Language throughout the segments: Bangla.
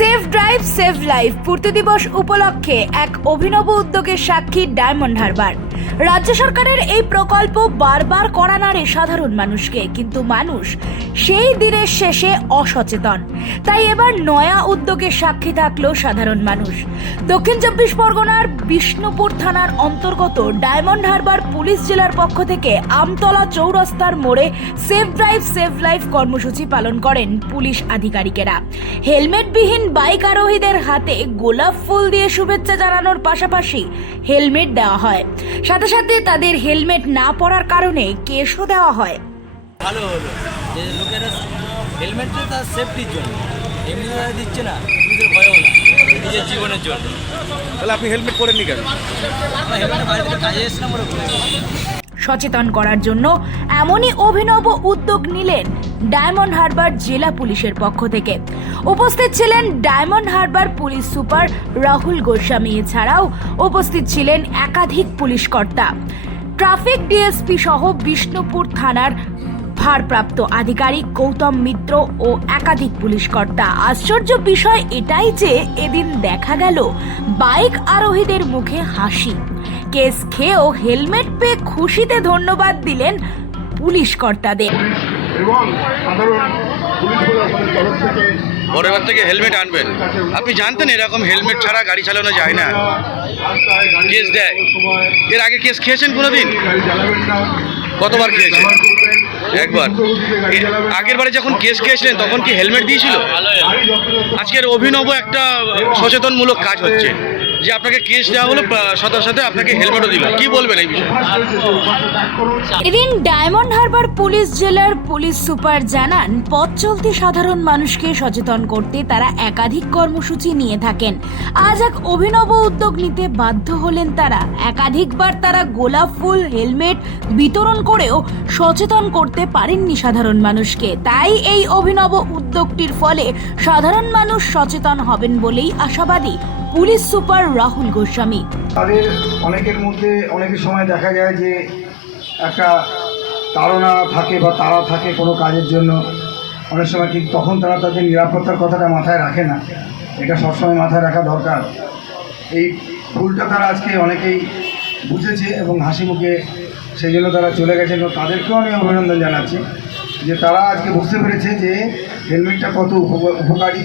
সেফ ড্রাইভ সেভ লাইফ পূর্তি দিবস উপলক্ষে এক অভিনব উদ্যোগের সাক্ষী ডায়মন্ড হারবার। রাজ্য সরকারের এই প্রকল্প বারবার করা নাড়ে সাধারণ মানুষকে, কিন্তু মানুষ সেই দিনের শেষে অসচেতন। তাই এবার নয়া উদ্যোগের সাক্ষী থাকলো সাধারণ মানুষ। দক্ষিণ 24 পরগনার বিষ্ণুপুর থানার অন্তর্গত ডায়মন্ড হারবার পুলিশ জেলার পক্ষ থেকে আমতলা চৌরাস্তার মোড়ে সেফ ড্রাইভ সেভ লাইফ কর্মসূচি পালন করেন পুলিশ আধিকারিকেরা। হেলমেটবিহীন বাইক আরোহীদের হাতে গোলাপ ফুল দিয়ে শুভেচ্ছা জানানোর পাশাপাশি হেলমেট দেওয়া হয়, সাথে সাথে তাদের হেলমেট না পরার কারণে কেসও দেওয়া হয়। ভালো হলো যে লোকেরা হেলমেটটা তার সেফটির জন্য, এমনি দিচ্ছে না, নিজের ভয়ও না, নিজের জীবনের জন্য। তাহলে আপনি হেলমেট পরেননি কেন? হেলমেট বাড়িতে কাজে এসেছিলাম ওরা করে। সচেতন করার জন্য এমনই অভিনব উদ্যোগ নিলেন ডায়মন্ড হারবার জেলা পুলিশের পক্ষ থেকে। উপস্থিত ছিলেন diamond Harbour police super Rahul Goswami, এছাড়াও উপস্থিত ছিলেন একাধিক পুলিশ কর্তা, ট্রাফিক ডিএসপি সহ বিষ্ণুপুর থানার ভারপ্রাপ্ত আধিকারিক গৌতম মিত্র ও একাধিক পুলিশ কর্তা। আশ্চর্য বিষয় এটাই যে এদিন দেখা গেল বাইক আরোহীদের মুখে হাসি। কেস খেয়েও হেলমেট পেয়ে খুশিতে ধন্যবাদ দিলেন পুলিশ কর্তাদের। এবং সাধারণ পুলিশ প্রশাসনের তরফ থেকে পরের থেকে হেলমেট আনবেন। আপনি জানতেন এরকম হেলমেট ছাড়া গাড়ি চালানো যায় না, কেস দেয়? এর আগে কেস খেয়েছেন কোনোদিন? কতবার খেয়েছেন? একবার। আগের বারে যখন কেস খেয়েছিলেন তখন কি হেলমেট দিয়েছিল? আজকের অভিনব একটা সচেতনমূলক কাজ হচ্ছে যে আপনাকে কেস দেওয়া হলো, সাথে সাথে আপনাকে হেলমেটও দিল। কি বলবেন এই বিষয়ে? এদিন ডায়মন্ড হারবার পুলিশ জেলার পুলিশ সুপার জানান, পথ চলতি সাধারণ মানুষকে সচেতন করতে তারা একাধিক কর্মসূচি নিয়ে থাকেন। আজ এক অভিনব উদ্যোগ নিতে বাধ্য হলেন তারা। একাধিকবার তারা গোলাপ ফুল, হেলমেট বিতরণ করেও সচেতন করতে পারেননি সাধারণ মানুষকে। তাই এই অভিনব উদ্যোগটির ফলে সাধারণ মানুষ সচেতন হবেন বলেই আশাবাদী পুলিশ সুপার রাহুল গোস্বামী। তাদের অনেকের মধ্যে অনেকের সময় দেখা যায় যে একটা তাড়না থাকে বা তাড়া থাকে কোনো কাজের জন্য, অনেক সময় কিন্তু তখন তারা তাদের নিরাপত্তার কথাটা মাথায় রাখে না। এটা সবসময় মাথায় রাখা দরকার। এই ভুলটা তারা আজকে অনেকেই বুঝেছে এবং হাসি মুখে সেই জন্য তারা চলে গেছেন। এবং তাদেরকেও আমি অভিনন্দন জানাচ্ছি যে তারা আজকে বুঝতে পেরেছে যে হেলমেটটা কত উপকারী।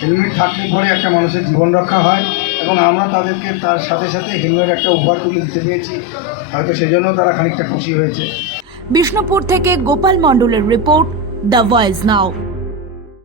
হেলমেট থাকলে পরে একটা মানুষের জীবন রক্ষা হয় এবং আমরা তাদেরকে তার সাথে সাথে হেলমেট একটা উপহার তুলে দিতে পেরেছি, হয়তো সেজন্য তারা খানিকটা খুশি হয়েছে। বিষ্ণুপুর থেকে গোপাল মণ্ডলের রিপোর্ট, দ্য ভয়েস নাও।